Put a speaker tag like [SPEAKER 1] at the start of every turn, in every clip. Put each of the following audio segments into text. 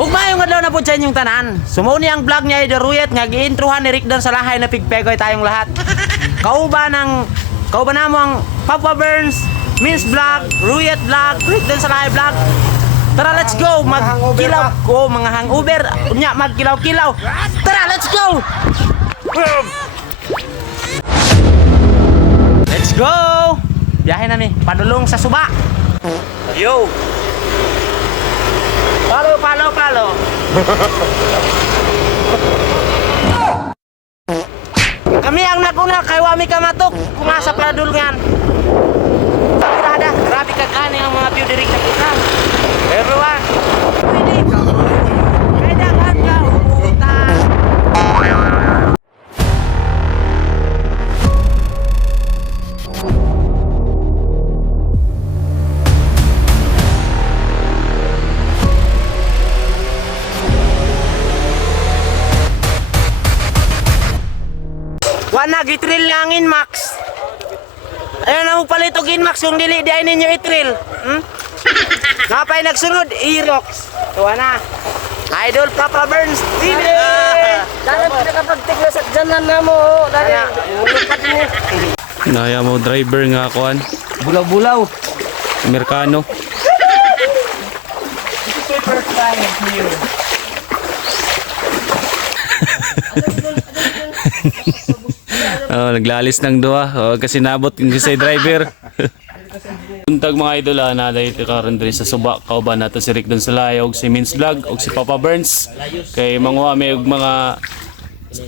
[SPEAKER 1] Ugma yung adlaw na po sa inyong tanan. Sumuni ang vlog niya Idol Ruyet nga giintrohan ni Rick Don sa lahay na pigpegoy tayong lahat. Kauba ng kauba na mo ang Papa Burns, Miss Vlog, Ruyet Vlog, Rick Don sa lahay vlog. Tara, let's go! Magkilaw ko, mga hangover. Unya, magkilaw-kilaw. Tara, let's go! Let's go! Biyahe na mi. Padulong sa suba. Yo! Palo, palo, palo. Kami ang nakuna kay Wami Kamatok. Kumasa padulungan. Ada, Wala gitril langin Max. Ayun na mo palit og Inmax kung dili di ay ninyo itril. Hmm? Napay nagsunod Irox. Tuwa na. Idol Papa Burns TV.
[SPEAKER 2] Dahil pinakapagtigla sa dyanan na mo. Dahil lupat mo.
[SPEAKER 3] Naya mo driver nga kuan,
[SPEAKER 1] Bulaw-bulaw.
[SPEAKER 3] Amerikano.
[SPEAKER 1] Super fine here.
[SPEAKER 3] Oh, naglalis ng duha. Oh, kasi nabot yung kasi driver. Untag mga idol ah, na dito karon diri sa suba kauban nato si Rick Don Salaya og si Mins Vlog og si Papa Burns kay mga may og mga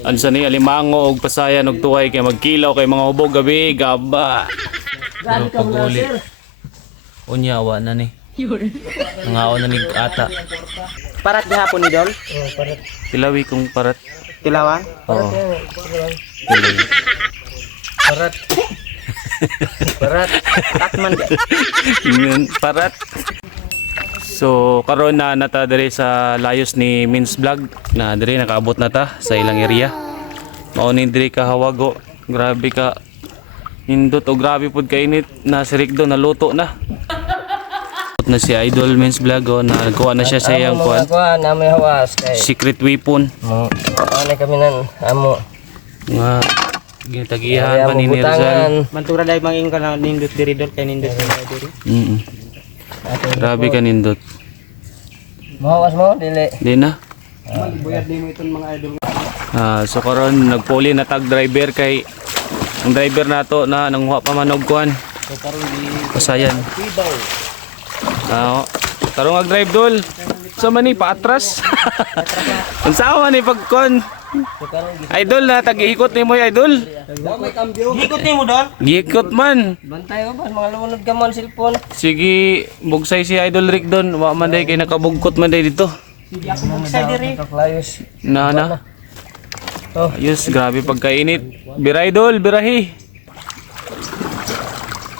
[SPEAKER 3] ano sa ni alimango og pasayan og tuway kay magkilaw kay mga ubog gabi gaba. Ano paguli. Unya wa na ni. Nangaon na ni ata.
[SPEAKER 1] Parat gihapon ni Dol.
[SPEAKER 3] Tilawi kong parat.
[SPEAKER 1] Tilawan.
[SPEAKER 3] Oo. Tilawi.
[SPEAKER 1] Parat. Parat. Takman.
[SPEAKER 3] Yun, parat. So, karon na nata diri sa layos ni Mins Vlog na diri nakaabot na ta sa ilang area. Mao ni diri ka hawago. Grabe ka nindot o grabe pud ka init na si Rick do naluto na. na si Idol Mins Vlog oh, na nagkuha na siya sa iyang
[SPEAKER 2] mga kuha na may hawas kay.
[SPEAKER 3] secret weapon.
[SPEAKER 2] Ano kami nan amo.
[SPEAKER 3] Nga gitagihan
[SPEAKER 2] Kaya
[SPEAKER 3] pa ni
[SPEAKER 2] mo
[SPEAKER 3] Rizal.
[SPEAKER 2] butangan.
[SPEAKER 1] Mantura dai manging ka na nindot diri Dol kay nindot sa diri.
[SPEAKER 3] Mm. Grabe ka nindot.
[SPEAKER 2] Mahawas mo dili.
[SPEAKER 3] Di na.
[SPEAKER 1] Buyad nimo iton mga idol.
[SPEAKER 3] Ah, so karon nagpuli na tag driver kay ang driver nato na nanghuwa pa man og kuan. Pasayan. Ah, tarong ag drive dol. Sa man ni paatras. Unsa man ni pagkon? Idol na tag-ihikot nimo idol.
[SPEAKER 1] Hikot nimo Dol.
[SPEAKER 3] Gihikot man.
[SPEAKER 2] Bantay ko ba mga lumunod ka mo ang cellphone.
[SPEAKER 3] Sige, bugsay si Idol Rick don. Wa man day kay nakabugkot man day dito.
[SPEAKER 1] Sa diri.
[SPEAKER 2] Tok layos.
[SPEAKER 3] Na na.
[SPEAKER 2] Oh.
[SPEAKER 3] Ayos, grabe pagkainit. Bira idol, birahi.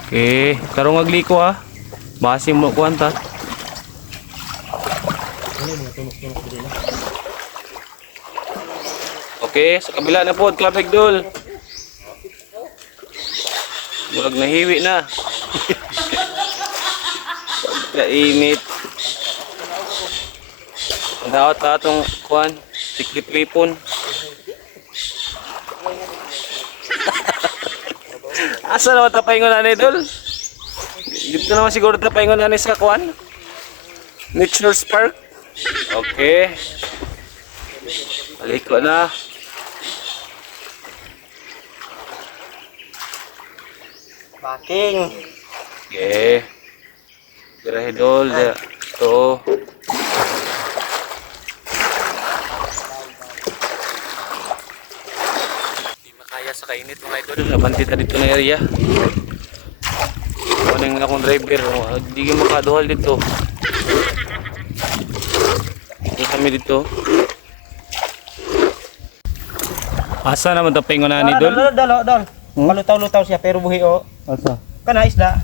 [SPEAKER 3] Okay, tarong agliko ha. Basi mo kuanta. Okay, sa kabila na po, Club Higdol. Murag nahiwi na. Kainit. Daot na atong kuan, secret weapon. Asa naman tapaingon na ni Dol? Dito naman siguro tapaingon na ni sa kuan? Nature's Park? Okay. Balik ko na.
[SPEAKER 1] Baking.
[SPEAKER 3] Okay. Birahe Dol. Ito. Di makaya sa kainit mga idol. Nabanti ta dito na area. Ano yung akong driver. oh, Di ka makaduhal dito. Kami dito. Asa naman tapingon na ni Dol?
[SPEAKER 1] Dol, dol, dol. Malutaw-lutaw siya pero buhi o.
[SPEAKER 3] Asa?
[SPEAKER 1] Kana isda.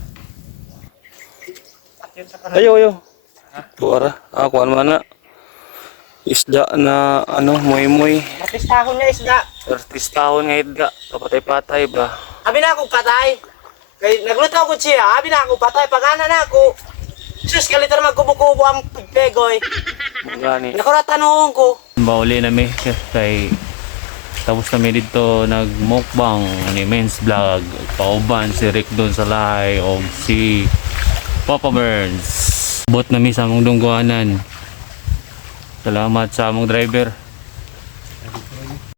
[SPEAKER 3] Ayo, ayo. Tuara. Ako ano man na. Isda na ano, moy-moy.
[SPEAKER 1] Artistahon niya isda.
[SPEAKER 3] Artistahon nga isda. Kapatay-patay ba?
[SPEAKER 1] Abi na ako patay. Kay naglutaw ko siya, abi na ako patay pagana na ako. Sus, kalitan magkubo-kubo ang pigpegoy.
[SPEAKER 3] Gani.
[SPEAKER 1] Nakaratanong ko.
[SPEAKER 3] Bauli na mi kay tapos kami dito nagmukbang ni Men's Vlog. Pauban si Rick doon sa lahay o si Papa Burns. Bot na mi sa among dungguanan. Salamat sa among driver